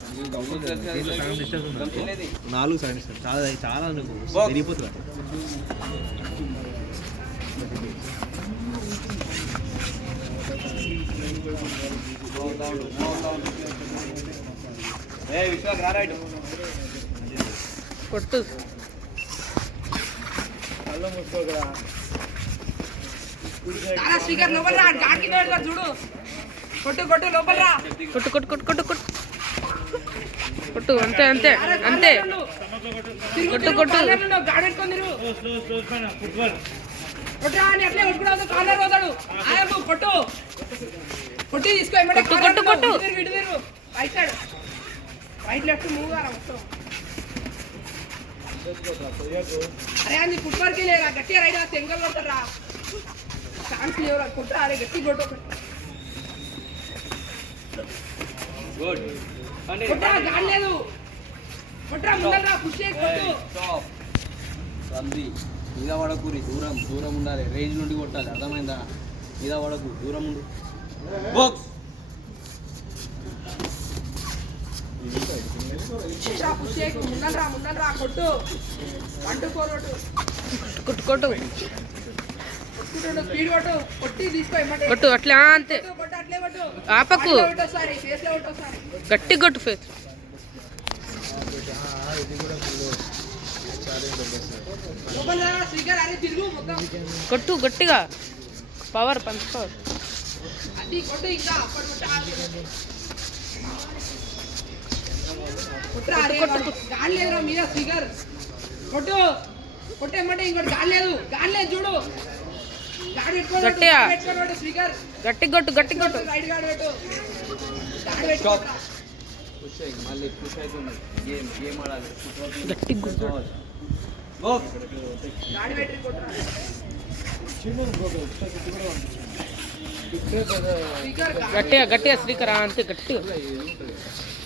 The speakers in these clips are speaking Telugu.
దీంట్లో సగం డిస్టెన్స్ ఉంటుంది, 4 సగం డిస్టెన్స్ చాలా చాలా పెరిగిపోతుంది. కొట్టు స్పీకర్ లోపల రా, గాడి కింద పెడతారు చూడు. కొట్టు కొట్టు లోపల రా, కొట్టు కొట్టు కొట్టు కొట్టు కొట్టు కొట్టు అంతే అంతే అంతే కొట్టు కొట్టు గాడి పెట్టుకొని కొట్టు అని అట్లే కొట్టుకుంటూ కార్నర్ పోతాడు. ఆయమ్మ కొట్టు కొట్టి తీసుకో, కొట్టు కొట్టు కొట్టు right side right left move రా మొత్తం. అరే అది ఫుట్ వర్క్ లేరా, గట్టిగా రైట్ తెంగల్ కొడతారా, ఛాన్స్ లేవురా, కొట్టరా అరే గట్టి కొట్టు కొట్టరా, గాలి లేదు కొట్టరా, ముందరా పుష్ చేయి కొట్టు. మీద పడకూరి, దూరం దూరం ఉండాలి, రేంజ్ నుండి కొట్టాలి, అర్థమైందా? మీద పడకు, దూరం ఉండు. బాక్స్ పుష్ చేయి, ముందరా కొట్టు, 1 to 4 కొట్టు కొట్టు కొట్టు కొట్టుకుంటు స్పీడ్ కొట్టు, కొట్టి తీసుకో కొట్టు అట్లా అంతే కొట్టు అట్లే కొట్టు, ఆపకు, ఒకసారి ఫేస్ లో ఒకసారి గట్టి కొట్టు ఫేస్. లోపల స్పీకర్ అరే తిరుగు మొత్తం కొట్టు గట్టిగా, పవర్ పంచ్ పవర్. అది కొట్టు, ఇంకా కొట్టు గాలి లేదురా మీద స్పీకర్ కొట్టు కొట్టేమంటే ఇంకోటి గాలి లేదు చూడు, గాడి గట్టిగా పెట్టుకోడు స్పీకర్, గట్టి కొట్టు గట్టి కొట్టు రైట్ గాడి పెట్టు, గాడి పెట్టు పుష్ అయ్యి మళ్ళీ పుష్ అవుతుంది. గేమ్ ఆడాలి, గట్టి కొట్టు గాడి పెట్టి కొట్టురా స్పీకర్ గట్టిగా గట్టిగా స్పీకర్ అంతే గట్టిగా,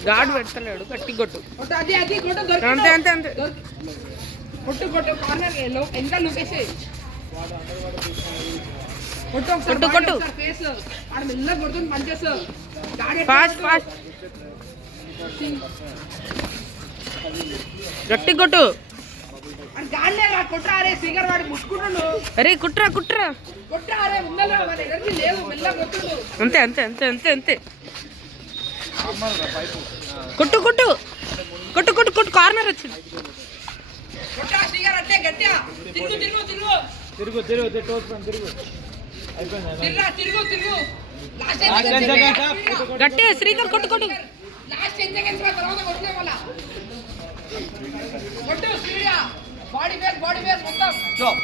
గాడు పెడతలేడు, గట్టి కొట్టు కొట్టు, అది కొట్టు దొరికి అంతే అంతే అంతే కొట్టు కార్నర్ ఎంత లొకేషన్ కొట్టు కొట్టు కొట్టు ఫేస్ ఆడ మెల్లగా కొడుతుంది పనిచేస్తావు, గాడి ఫాస్ట్ ఫాస్ట్ గట్టి కొట్టు. గాడి లేదా కొట్రా అరే స్పీకర్ వాడు ముట్టుకుంటుండు, అరే కుట్రా కుట్రా కొట్రా అరే ముందర మన ఎనర్జీ లేదు, మెల్లగా కొట్టుండు అంతే అంతే అంతే అంతే అంతే కొట్టు కొట్టు కొట్టు కొట్టు కొట్టు కార్నర్ వచ్చింది. కొట్రా స్పీకర్ అట్లే గట్టిగా తిరుగు లాస్ట్ గట్టిగా శ్రీకర్ కొట్టు కొట్టు లాస్ట్ 10 సెకండ్స్ తర్వాత కొట్లే మళ్ళా కొట్టు స్పీడ్ బాడీ ఫేస్ మొత్తం స్టాప్.